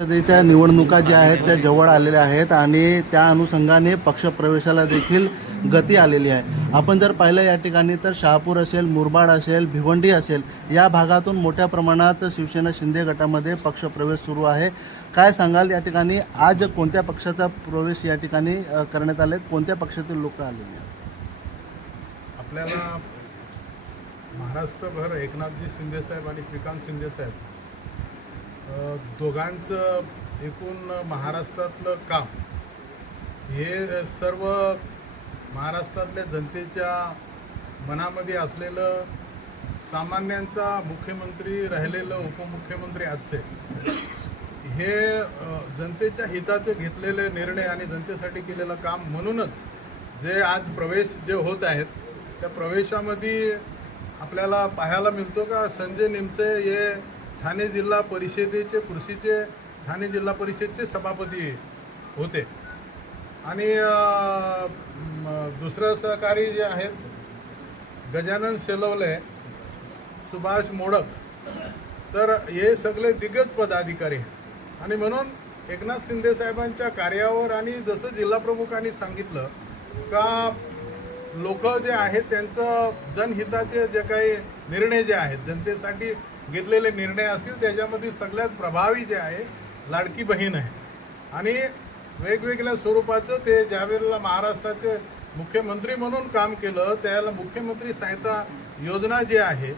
परिषदेच्या निवडणुका ज्या आहेत त्या जवळ आलेल्या आहेत आणि त्या अनुषंगाने पक्षप्रवेशाला देखील गती आलेली आहे. आपण जर पाहिलं या ठिकाणी तर शहापूर असेल मुरबाड असेल भिवंडी असेल या भागातून मोठ्या प्रमाणात शिवसेना शिंदे गटामध्ये पक्षप्रवेश सुरू आहे. काय सांगाल या ठिकाणी? आज कोणत्या पक्षाचा प्रवेश या ठिकाणी करण्यात आले कोणत्या पक्षातील लोक आलेले आहेत? आपल्याला महाराष्ट्रभर एकनाथजी शिंदेसाहेब आणि श्रीकांत शिंदेसाहेब साहेब दोघांचं एकूण महाराष्ट्रातलं काम हे सर्व महाराष्ट्रातल्या जनतेच्या मनामध्ये असलेलं सामान्यांचा मुख्यमंत्री राहिलेलं उपमुख्यमंत्री आजचे हे जनतेच्या हिताचे घेतलेले निर्णय आणि जनतेसाठी केलेलं काम म्हणूनच जे आज प्रवेश जे होत आहेत त्या प्रवेशामध्ये आपल्याला पाहायला मिळतो का? संजय निमसे हे ठाणे जिल्हा परिषदेचे कृषीचे ठाणे जिल्हा परिषदचे सभापती होते. आणि दुसरं सहकारी जे आहेत गजानन शेलवले सुभाष मोडक तर हे सगळे दिग्गज पदाधिकारी आणि म्हणून एकनाथ शिंदे साहेबांच्या कार्यावर आणि जसं जिल्हा प्रमुखांनी सांगितलं का लोक जे आहेत त्यांचं जनहिताचे जे काही निर्णय जे आहेत जनतेसाठी घेतलेले निर्णय असतील त्याच्यामध्ये सगळ्यात प्रभावी जे आहे लाडकी बहीण आहे. आणि वेगवेगळ्या स्वरूपाचं ते ज्यावेळेला महाराष्ट्राचे मुख्यमंत्री म्हणून काम केलं त्यावेळेला मुख्यमंत्री सहायता योजना जी आहे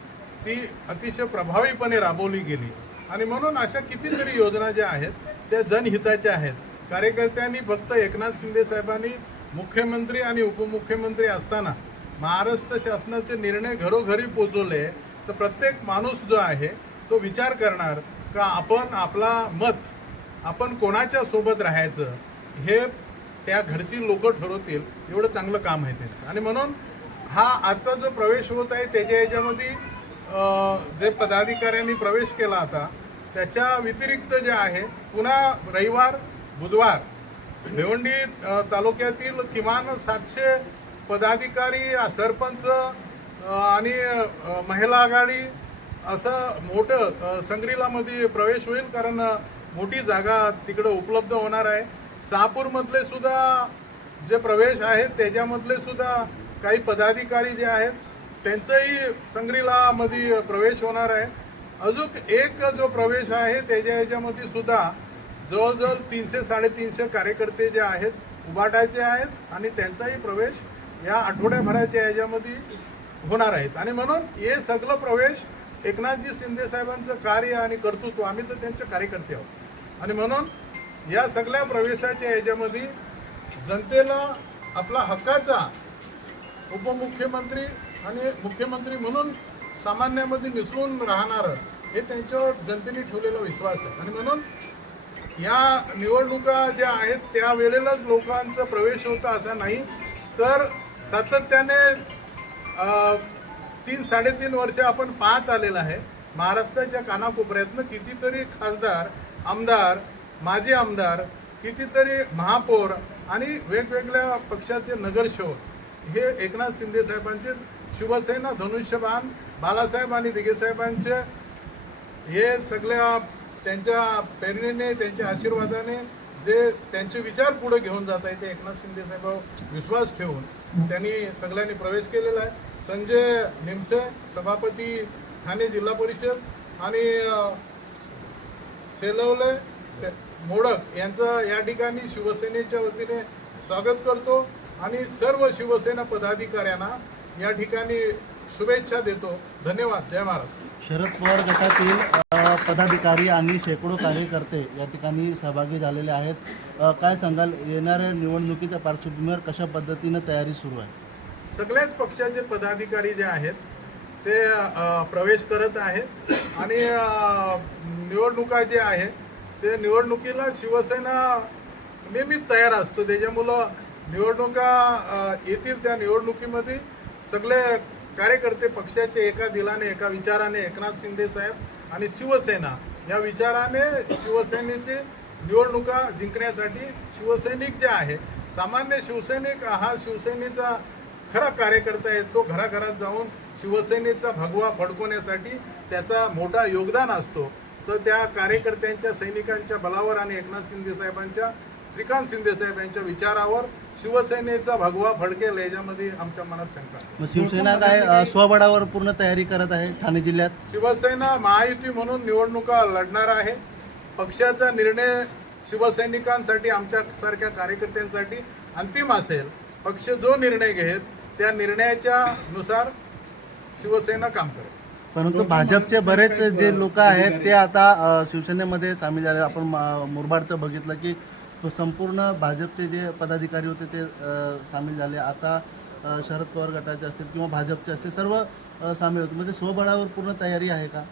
ती अतिशय प्रभावीपणे राबवली गेली. आणि म्हणून अशा कितीतरी योजना ज्या आहेत त्या जनहिताच्या आहेत. कार्यकर्त्यांनी फक्त एकनाथ शिंदे साहेबांनी मुख्यमंत्री आणि उपमुख्यमंत्री असताना महाराष्ट्र शासनाचे निर्णय घरोघरी पोचवले तर प्रत्येक माणूस जो आहे तो विचार करणार का आपण आपला मत आपण कोणाच्या सोबत राहायचं हे त्या घरची लोक ठरवतील एवढं चांगलं काम आहे त्यांचं आणि म्हणून हा आजचा जो प्रवेश होत आहे त्याच्या याच्यामध्ये जे पदाधिकाऱ्यांनी प्रवेश केला होता त्याच्या व्यतिरिक्त जे आहे पुन्हा रविवार बुधवार भिवंडी तालुक्यातील किमान सातशे पदाधिकारी सरपंच आणि महिला आघाडी असं मोठं संग्रीलामध्ये प्रवेश होईल कारण मोठी जागा तिकडं उपलब्ध होणार आहे. शहापूरमधले सुद्धा जे प्रवेश आहेत त्याच्यामधले सुद्धा काही पदाधिकारी जे आहेत त्यांचंही संग्रीलामध्ये प्रवेश होणार आहे. अजून एक जो प्रवेश आहे त्याच्या याच्यामध्ये सुद्धा जवळजवळ तीनशे साडेतीनशे कार्यकर्ते जे आहेत उभाटायचे आहेत आणि त्यांचाही प्रवेश या आठवड्याभराच्या याच्यामध्ये होणार आहेत. आणि म्हणून हे सगळं प्रवेश एकनाथजी शिंदे साहेबांचं कार्य आणि कर्तृत्व आम्ही तर त्यांचे कार्यकर्ते आहोत. आणि म्हणून या सगळ्या प्रवेशाच्या याच्यामध्ये जनतेला आपला हक्काचा उपमुख्यमंत्री आणि मुख्यमंत्री म्हणून सामान्यामध्ये मिसळून राहणारं हे त्यांच्यावर जनतेने ठेवलेला विश्वास आहे. आणि म्हणून या निवडणुका ज्या आहेत त्या वेळेलाच लोकांचा प्रवेश होता असा नाही तर सातत्याने तीन साडेतीन वर्ष आपण पाहत आलेलं आहे. महाराष्ट्राच्या कानाकोपऱ्यातनं कितीतरी खासदार आमदार माजी आमदार कितीतरी महापौर आणि वेगवेगळ्या पक्षाचे नगरसेवक हे एकनाथ शिंदे साहेबांचे शिवसेना धनुष्यबाण बालासाहेब आणि दिगेसाहेबांचे हे सगळ्या त्यांच्या प्रेरणेने त्यांच्या आशीर्वादाने जे त्यांचे विचार पुढे घेऊन जात आहे ते एकनाथ शिंदे साहेबांवर विश्वास ठेवून त्यांनी सगळ्यांनी प्रवेश केलेला आहे. संजय निमसे सभापती ठाणे जिल्हा परिषद आणि सेलवले मोडक यांचं या ठिकाणी शिवसेनेच्या वतीने स्वागत करतो आणि सर्व शिवसेना पदाधिकाऱ्यांना या ठिकाणी शुभेच्छा देतो. धन्यवाद. जय महाराष्ट्र. शरद पवार गटातील पदाधिकारी आणि शेकडो कार्यकर्ते या ठिकाणी सहभागी झालेले आहेत. काय सांगाल? येणाऱ्या निवडणुकीच्या पार्श्वभूमीवर कशा पद्धतीनं तयारी सुरू आहे? सगळ्याच पक्षाचे पदाधिकारी जे आहेत ते प्रवेश करत आहेत. आणि निवडणुका जे आहे ते निवडणुकीला शिवसेना नेहमीच तयार असतो. त्याच्यामुळं निवडणुका येतील त्या निवडणुकीमध्ये सगळे कार्यकर्ते पक्षाचे एका दिलाने एका विचाराने एकनाथ शिंदे साहेब आणि शिवसेना या विचाराने शिवसेनेचे निवडणुका जिंकण्यासाठी शिवसैनिक जे आहे सामान्य शिवसैनिक हा शिवसेनेचा खरा कार्यकर्ता आहे तो घराघरात जाऊन शिवसेनेचा भगवा फडकवण्यासाठी त्याचा मोठा योगदान असतो. तर त्या कार्यकर्त्यांच्या सैनिकांच्या बलावर आणि एकनाथ शिंदे साहेबांच्या श्रीकांत शिंदे साहेब यांच्या विचारावर शिवसेनेचा भगवा फडकेल याच्यामध्ये आमच्या मनात शंका शिवसेना काय स्वबळावर पूर्ण तयारी करत आहे ठाणे जिल्ह्यात. शिवसेना महायुती म्हणून निवडणुका लढणार आहे. पक्षाचा निर्णय शिवसैनिकांसाठी आमच्या सारख्या कार्यकर्त्यांसाठी अंतिम असेल. पक्ष जो निर्णय घेत त्या निर्णयाच्या नुसार शिवसेना काम करेल. परंतु भाजपचे बरेच जे लोक आहेत ते आता शिवसेनेमध्ये सामील झाले. आपण मुरबाडचं बघितलं की तो संपूर्ण भाजपचे जे पदाधिकारी होते ते सामील झाले. आता शरद पवार गटाचे असतील किंवा भाजपचे असतील सर्व सामील होते. म्हणजे स्वबळावर पूर्ण तयारी आहे का?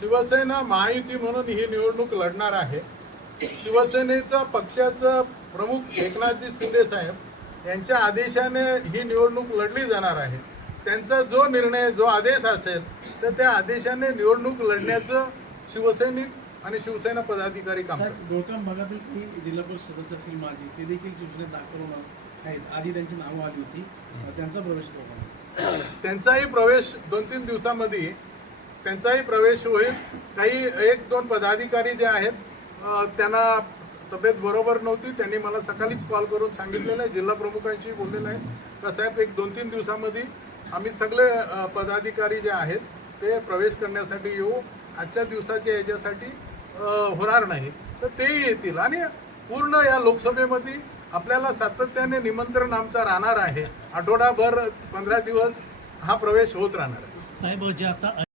शिवसेना महायुती म्हणून ही निवडणूक लढणार आहे. शिवसेनेचा पक्षाचं प्रमुख एकनाथजी शिंदे साहेब यांच्या आदेशाने ही निवडणूक लढली जाणार आहे. त्यांचा जो निर्णय जो आदेश असेल तर त्या आदेशाने निवडणूक लढण्याचं शिवसैनिक आणि शिवसेना पदाधिकारी काम गोळकाम भागातील काही जिल्हा परिषद सदस्य असतील माझी ते देखील शिवसेनेत दाखल होणार आहेत. आधी त्यांची नावं आली होती. त्यांचा प्रवेश करणार त्यांचाही प्रवेश दोन तीन दिवसामध्ये त्यांचाही प्रवेश होईल. काही एक दोन पदाधिकारी जे आहेत त्यांना तब्येत बरोबर नव्हती त्यांनी मला सकाळीच कॉल करून सांगितलेलं आहे जिल्हा प्रमुखांशी बोललेलं आहे. का साहेब एक दोन तीन दिवसामध्ये आम्ही सगळे पदाधिकारी जे आहेत ते प्रवेश करण्यासाठी येऊ. आजच्या दिवसाच्या याच्यासाठी होणार नाही. तर तेही येतील. आणि पूर्ण या लोकसभेमध्ये आपल्याला सातत्याने निमंत्रण आमचा राहणार आहे. आठवडाभर पंधरा दिवस हा प्रवेश होत राहणार आहे. साहेब जे आता